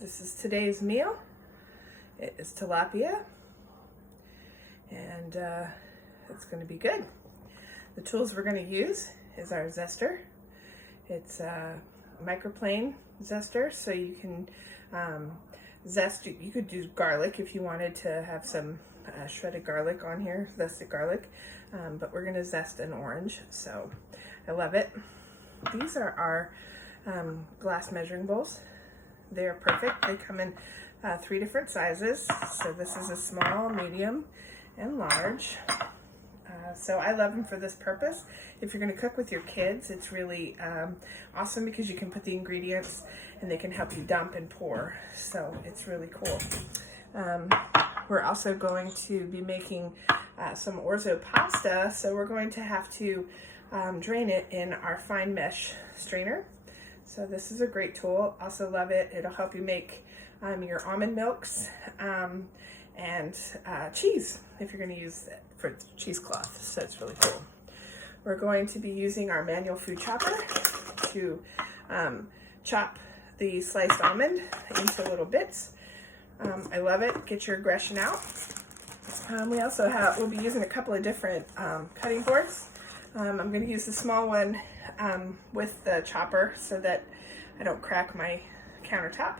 This is today's meal. It is tilapia, and it's going to be good. The tools we're going to use is our zester. It's a microplane zester, so you can zest. You could do garlic if you wanted to have some shredded garlic on here, zested garlic, but we're going to zest an orange, so I love it. These are our glass measuring bowls. They are perfect. They come in 3 different sizes. So this is a small, medium, and large. So I love them for this purpose. If you're going to cook with your kids, it's really awesome because you can put the ingredients and they can help you dump and pour. So it's really cool. We're also going to be making some orzo pasta. So we're going to have to drain it in our fine mesh strainer. So this is a great tool. Also love it. It'll help you make your almond milks and cheese if you're going to use it for cheesecloth. So it's really cool. We're going to be using our manual food chopper to chop the sliced almond into little bits. I love it. Get your aggression out. We'll be using a couple of different cutting boards. I'm going to use the small one with the chopper so that I don't crack my countertop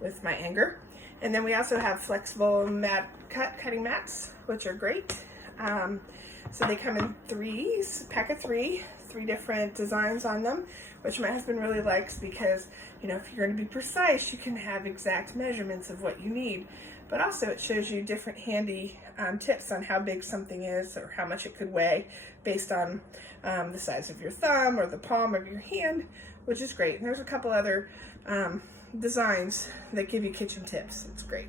with my anger. And then we also have flexible cutting mats, which are great. So they come in pack of three different designs on them, which my husband really likes because, you know, if you're going to be precise, you can have exact measurements of what you need. But also it shows you different handy tips on how big something is or how much it could weigh based on the size of your thumb or the palm of your hand, which is great. And there's a couple other designs that give you kitchen tips. It's great.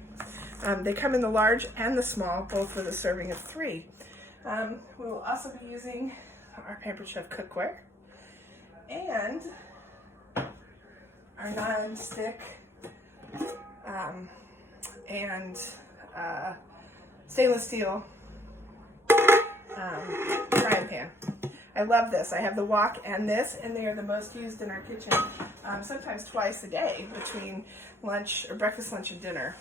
They come in the large and the small, both with a serving of 3. We will also be using our Pampered Chef cookware and our non-stick and stainless steel frying pan. I love this. I have the wok and this, and they are the most used in our kitchen, sometimes twice a day between lunch or breakfast, lunch, and dinner.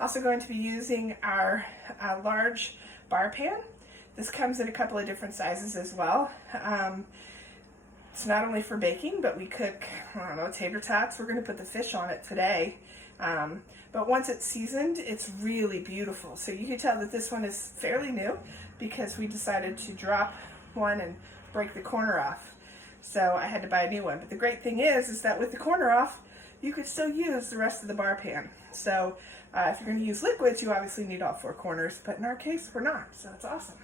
Also going to be using our large bar pan. This comes in a couple of different sizes as well. It's not only for baking, but we cook, I don't know, tater tots. We're going to put the fish on it today. But once it's seasoned, it's really beautiful. So you can tell that this one is fairly new because we decided to drop one and break the corner off. So I had to buy a new one. But the great thing is that with the corner off, you could still use the rest of the bar pan. So if you're going to use liquids, you obviously need all 4 corners. But in our case, we're not. So it's awesome.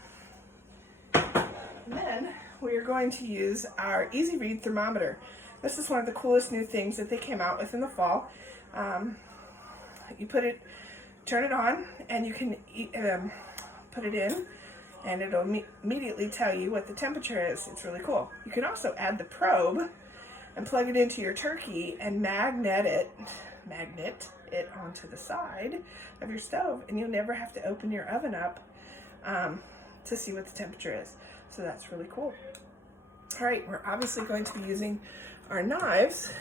And then we are going to use our Easy Read thermometer. This is one of the coolest new things that they came out with in the fall. You turn it on, and you can put it in, and it'll immediately tell you what the temperature is. It's really cool. You can also add the probe and plug it into your turkey and magnet it onto the side of your stove, and you'll never have to open your oven up to see what the temperature is. So that's really cool. All right, we're obviously going to be using our knives.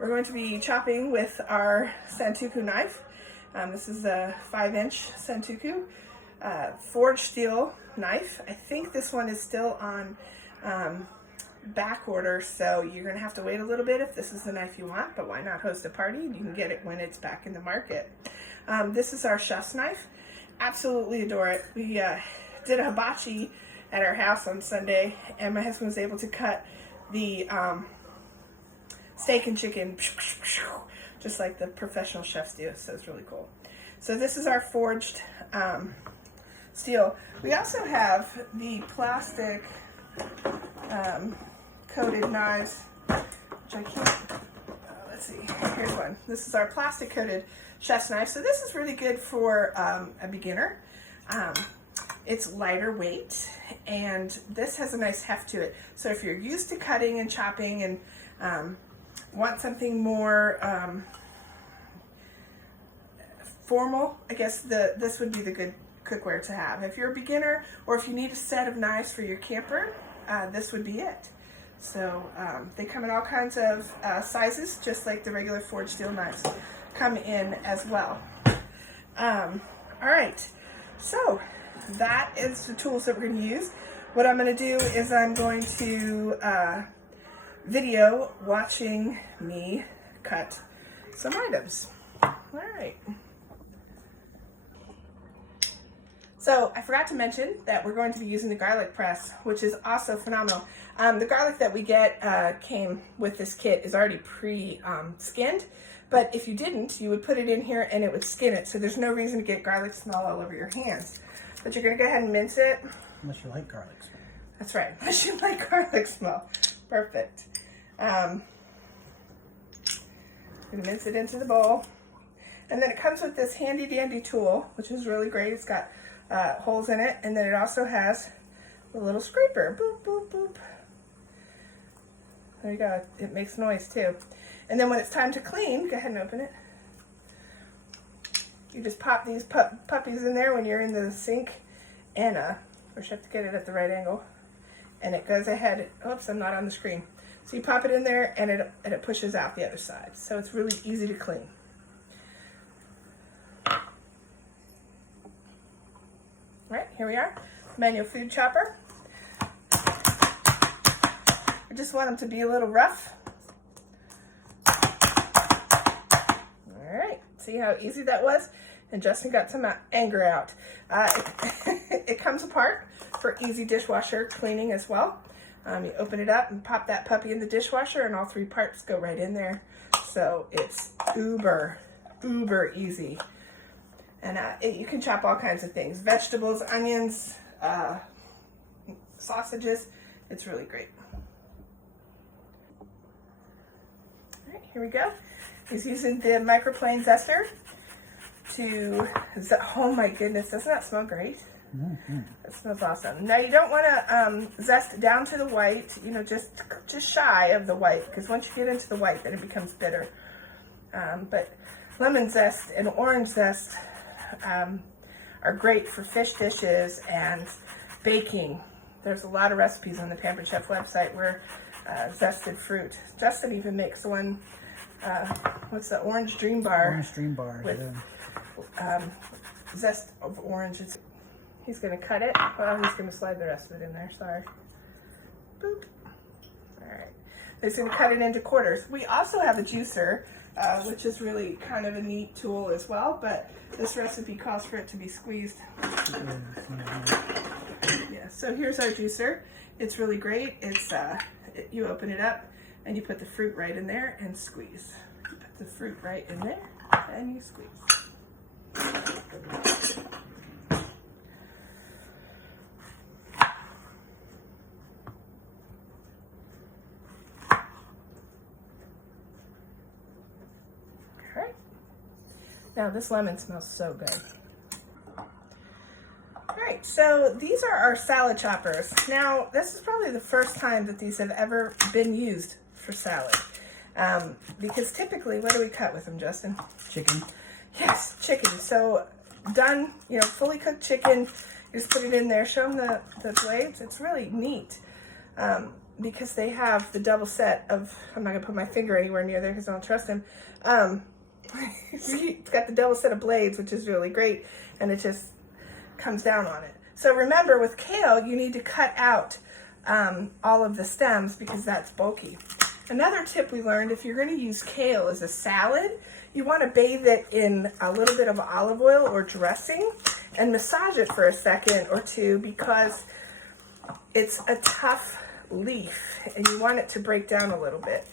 We're going to be chopping with our Santoku knife. This is a 5-inch Santoku forged steel knife. I think this one is still on back order, so you're going to have to wait a little bit if this is the knife you want, but why not host a party? You can get it when it's back in the market. This is our chef's knife. Absolutely adore it. We did a hibachi at our house on Sunday, and my husband was able to cut the steak and chicken just like the professional chefs do, so it's really cool. So this is our forged steel. We also have the plastic coated knives, which I can't, let's see, here's one. This is our plastic coated chef's knife. So this is really good for a beginner. It's lighter weight, and this has a nice heft to it. So if you're used to cutting and chopping and want something more formal, I guess this would be the good cookware to have. If you're a beginner or if you need a set of knives for your camper, this would be it. So they come in all kinds of sizes, just like the regular forged steel knives come in as well. All right, so that is the tools that we're going to use. What I'm going to do is I'm going to video watching me cut some items. All right. So I forgot to mention that we're going to be using the garlic press, which is also phenomenal. The garlic that we get came with this kit is already pre-skinned, but if you didn't, you would put it in here and it would skin it. So there's no reason to get garlic smell all over your hands. But you're gonna go ahead and mince it. Unless you like garlic smell. That's right, unless you like garlic smell. Perfect. Gonna mince it into the bowl. And then it comes with this handy dandy tool, which is really great. It's got holes in it, and then it also has a little scraper. Boop, boop, boop. There you go. It makes noise too. And then when it's time to clean, go ahead and open it. You just pop these puppies in there when you're in the sink, and first you have to get it at the right angle, and it goes ahead. Oops, I'm not on the screen. So you pop it in there, and it pushes out the other side. So it's really easy to clean. All right, here we are, manual food chopper. I just want them to be a little rough. All right, see how easy that was? And Justin got some anger out. It comes apart for easy dishwasher cleaning as well. You open it up and pop that puppy in the dishwasher, and all three parts go right in there. So it's uber easy. And you can chop all kinds of things. Vegetables, onions, sausages. It's really great. All right, here we go. He's using the microplane zester to, oh my goodness, doesn't that smell great? Mm-hmm. That smells awesome. Now you don't want to zest down to the white, you know, just shy of the white, because once you get into the white, then it becomes bitter. But lemon zest and orange zest are great for fish dishes and baking. There's a lot of recipes on the Pampered Chef website where zested fruit. Justin even makes one, what's the orange dream bar? Orange dream bar, with, yeah. Zest of orange. He's going to cut it. Well, he's going to slide the rest of it in there. Sorry. Boop. All right. He's going to cut it into quarters. We also have a juicer, which is really kind of a neat tool as well, but this recipe calls for it to be squeezed. Yeah, so here's our juicer. It's really great. It's you open it up and you put the fruit right in there and squeeze. You put the fruit right in there and you squeeze. Now this lemon smells so good. All right, so these are our salad choppers. Now this is probably the first time that these have ever been used for salad. Because typically, what do we cut with them, Justin? Chicken. Yes, chicken. So done, you know, fully cooked chicken. You just put it in there, show them the blades. It's really neat because they have the double set of, I'm not gonna put my finger anywhere near there because I don't trust him. It's got the double set of blades, which is really great, and it just comes down on it. So remember, with kale, you need to cut out all of the stems because that's bulky. Another tip we learned, if you're going to use kale as a salad, you want to bathe it in a little bit of olive oil or dressing and massage it for a second or two because it's a tough leaf and you want it to break down a little bit.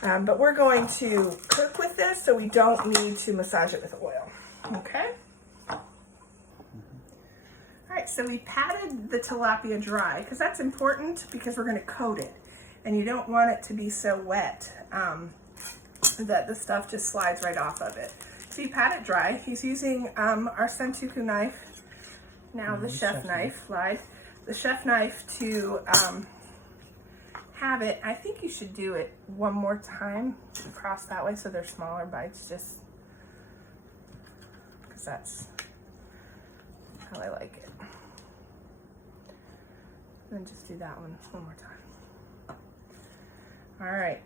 But we're going to cook with this, so we don't need to massage it with oil. Okay? All right, so we patted the tilapia dry, because that's important because we're going to coat it. And you don't want it to be so wet that the stuff just slides right off of it. So you pat it dry. He's using our sentuku knife, now the chef knife, slide. The chef knife to have it. I think you should do it one more time across that way so they're smaller bites, just because that's how I like it. And then just do that one more time. All right,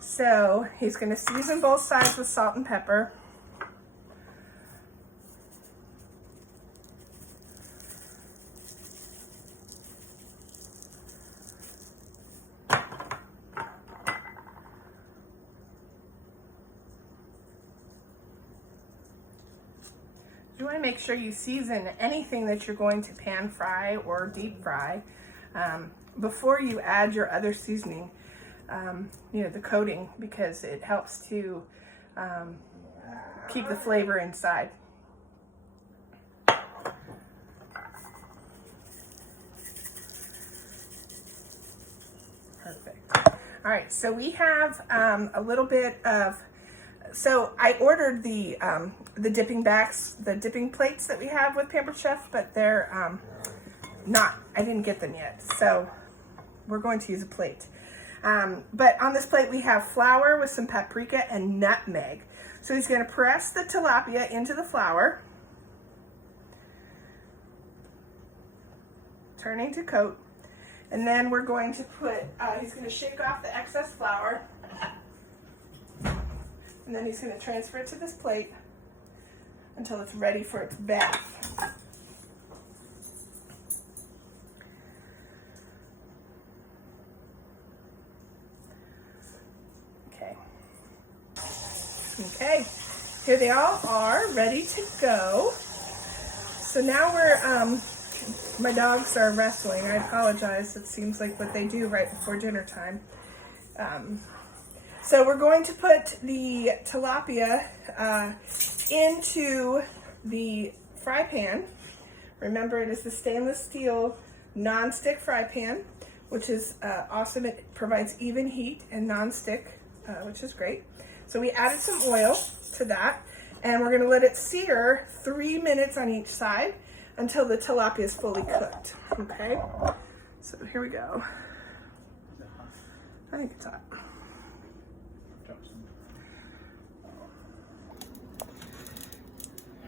so he's going to season both sides with salt and pepper. You want to make sure you season anything that you're going to pan fry or deep fry before you add your other seasoning, you know, the coating, because it helps to keep the flavor inside. Perfect. All right, so we have a little bit of, so I ordered the dipping backs, the dipping plates that we have with Pampered Chef, but they're I didn't get them yet. So we're going to use a plate. But on this plate we have flour with some paprika and nutmeg. So he's going to press the tilapia into the flour, turning to coat, and then we're going to put, he's going to shake off the excess flour, and then he's going to transfer it to this plate until it's ready for its bath. Okay, here they all are ready to go. So now we're, my dogs are wrestling. I apologize. It seems like what they do right before dinner time. So we're going to put the tilapia into the fry pan. Remember, it is the stainless steel non-stick fry pan, which is awesome. It provides even heat and non-stick, which is great. So we added some oil to that, and we're going to let it sear 3 minutes on each side until the tilapia is fully cooked. Okay, so here we go. I think it's hot.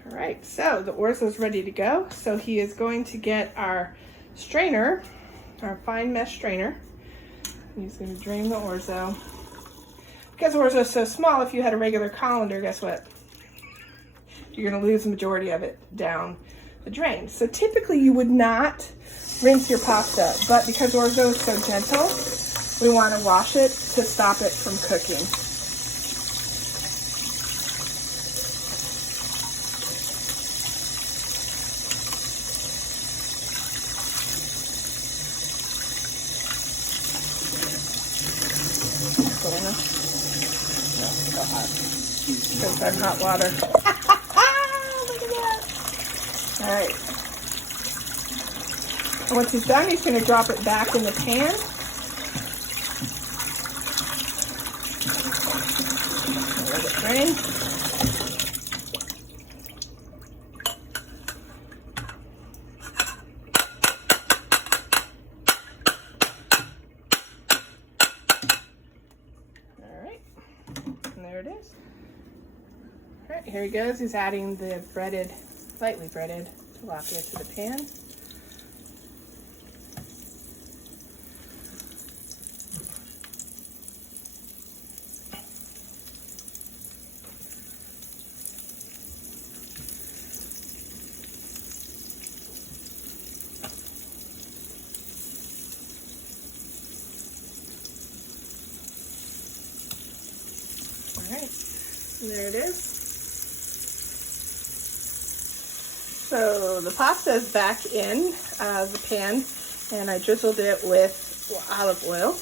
All right, so the orzo is ready to go. So he is going to get our strainer, our fine mesh strainer. He's going to drain the orzo. Because orzo is so small, if you had a regular colander, guess what? You're going to lose the majority of it down the drain. So typically you would not rinse your pasta, but because orzo is so gentle, we want to wash it to stop it from cooking. Because I'm hot water. Look at that. All right. And once he's done, he's going to drop it back in the pan. Let it drain. All right. And there it is. All right, here he goes. He's adding the breaded, lightly breaded tilapia to the pan. All right, and there it is. So the pasta is back in the pan, and I drizzled it with olive oil.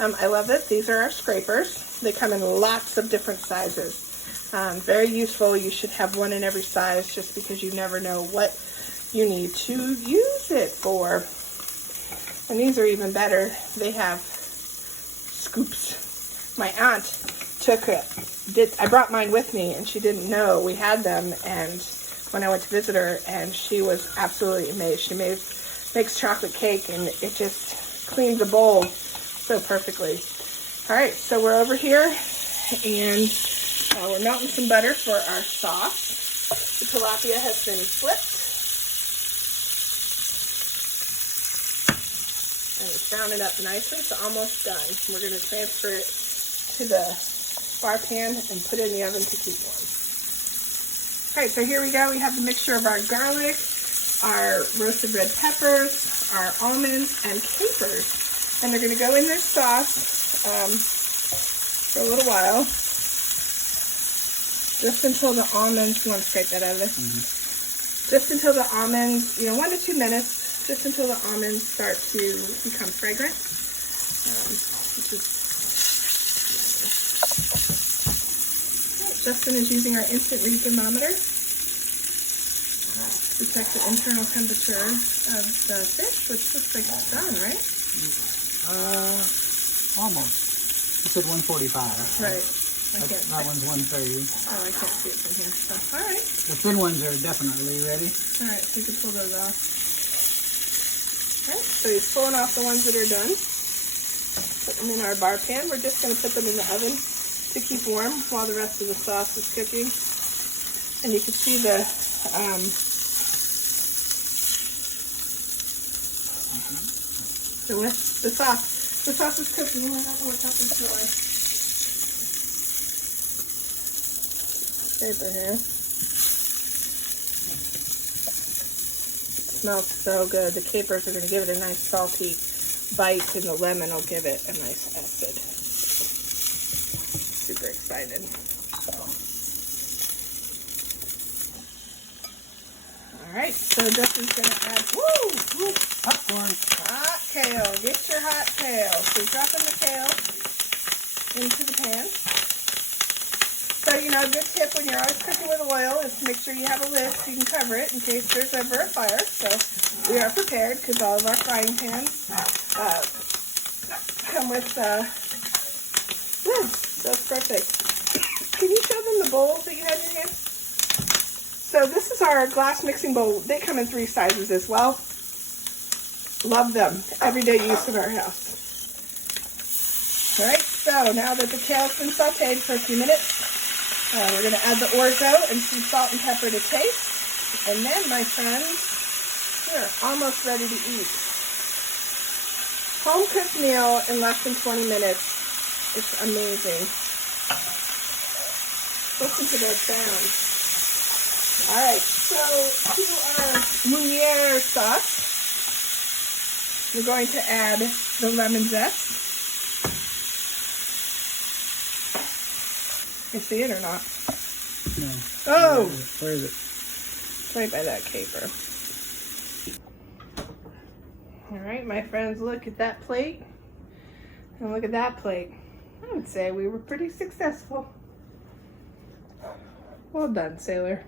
I love it. These are our scrapers. They come in lots of different sizes. Very useful. You should have one in every size just because you never know what you need to use it for. And these are even better. They have scoops. My aunt I brought mine with me, and she didn't know we had them, and when I went to visit her, and she was absolutely amazed. She makes chocolate cake, and it just cleans the bowl so perfectly. All right, so we're over here, and we're melting some butter for our sauce. The tilapia has been flipped. And it's browning up nicely. It's almost done. We're going to transfer it to the bar pan and put it in the oven to keep warm. All right, so here we go. We have the mixture of our garlic, our roasted red peppers, our almonds, and capers. And they're going to go in this sauce for a little while. Just until the almonds, you want to scrape that out of there? Just until the almonds, 1 to 2 minutes, just until the almonds start to become fragrant. Justin is using our instant read thermometer to check the internal temperature of the fish, which looks like it's done, right? Almost. You said 145. Right. That one's 130. Oh, I can't see it from here. So, all right. The thin ones are definitely ready. All right, so you can pull those off. All right, so he's pulling off the ones that are done. Put them in our bar pan. We're just going to put them in the oven to keep warm while the rest of the sauce is cooking. And you can see the sauce is cooking. I don't know what's happening to our paper here. It smells so good. The capers are going to give it a nice salty bite, and the lemon will give it a nice acid. Super excited. All right, so Justin's going to add Popcorn. hot kale. Get your hot kale. So dropping the kale into the pan. So, a good tip when you're always cooking with oil is to make sure you have a lid so you can cover it in case there's ever a fire. So we are prepared because all of our frying pans come with lids. So it's perfect. Can you show them the bowls that you had in your hand? So this is our glass mixing bowl. They come in 3 sizes as well. Love them. Everyday use in our house. All right, so now that the kale's been sauteed for a few minutes, we're going to add the orzo and some salt and pepper to taste. And then, my friends, we're almost ready to eat. Home cooked meal in less than 20 minutes. It's amazing. Listen to those sounds. All right, so to our Meunière sauce, we're going to add the lemon zest. You see it or not? No. Oh! Where is it? It's right by that caper. All right, my friends, look at that plate. And look at that plate. I would say we were pretty successful. Well done, sailor.